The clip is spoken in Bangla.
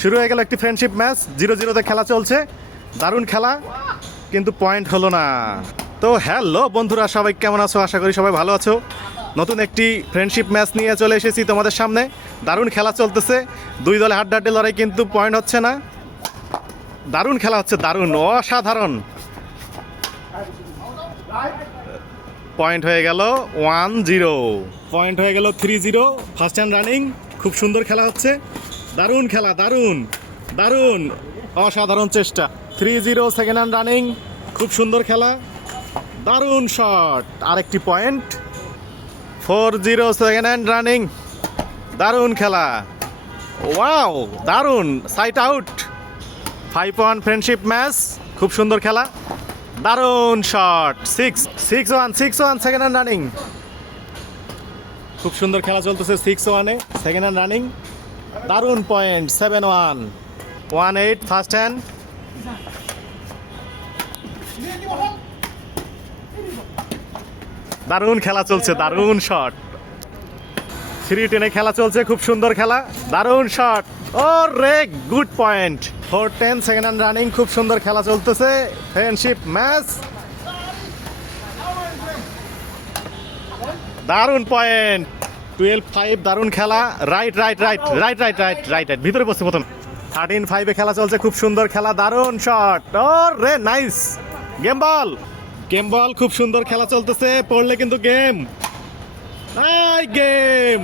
শুরু হয়ে গেল একটি ফ্রেন্ডশিপ ম্যাচ, 0-0-তে খেলা চলছে। দারুণ খেলা, কিন্তু পয়েন্ট হলো না। তো হ্যালো বন্ধুরা, সবাই কেমন আছো? আশা করি সবাই ভালো আছো। নতুন একটি ফ্রেন্ডশিপ ম্যাচ নিয়ে চলে এসেছি তোমাদের সামনে। দারুণ খেলা চলতেছে, দুই দলে হাড্ডাহাড্ডি লড়াই, কিন্তু পয়েন্ট হচ্ছে না। দারুণ খেলা হচ্ছে, দারুণ, অসাধারণ। পয়েন্ট হয়ে গেল 1-0, পয়েন্ট হয়ে গেল 3-0। ফার্স্ট হ্যান্ড রানিং, খুব সুন্দর খেলা হচ্ছে। দারুণ খেলা, দারুণ দারুণ, অসাধারণ চেষ্টা। 3-0 সেকেন্ড হ্যান্ড রানিং, খুব সুন্দর খেলা, দারুণ শট, আরেকটি পয়েন্ট। 4-0 সেকেন্ড হ্যান্ড রানিং, দারুণ খেলা, ওয়াও দারুণ, সাইট আউট। 5-1 ফ্রেন্ডশিপ ম্যাচ, খুব সুন্দর খেলা, দারুণ শট। 6-1 সেকেন্ড হ্যান্ড রানিং, খুব সুন্দর খেলা চলতেছে। 6-1-এ সেকেন্ড হ্যান্ড রানিং, দারুণ পয়েন্ট। 7-1, 1-8 ফার্স্ট হ্যান্ড, দারুণ খেলা চলছে, দারুণ শট। 3-10-এ খেলা চলছে, খুব সুন্দর খেলা, দারুণ শট। ও রে, good point. 4-10 second hand running, খুব সুন্দর খেলা চলতেছে। ফ্রেন্ডশিপ ম্যাচ, দারুণ পয়েন্ট। 12-5, দারুণ খেলা। রাইট, ভিতরে বসছে প্রথম। 13-5-এ খেলা চলছে, খুব সুন্দর খেলা, দারুণ শট। ও রে, নাইস। গেম বল, খুব সুন্দর খেলা চলতেছে। পড়লে কিন্তু গেম, গেম।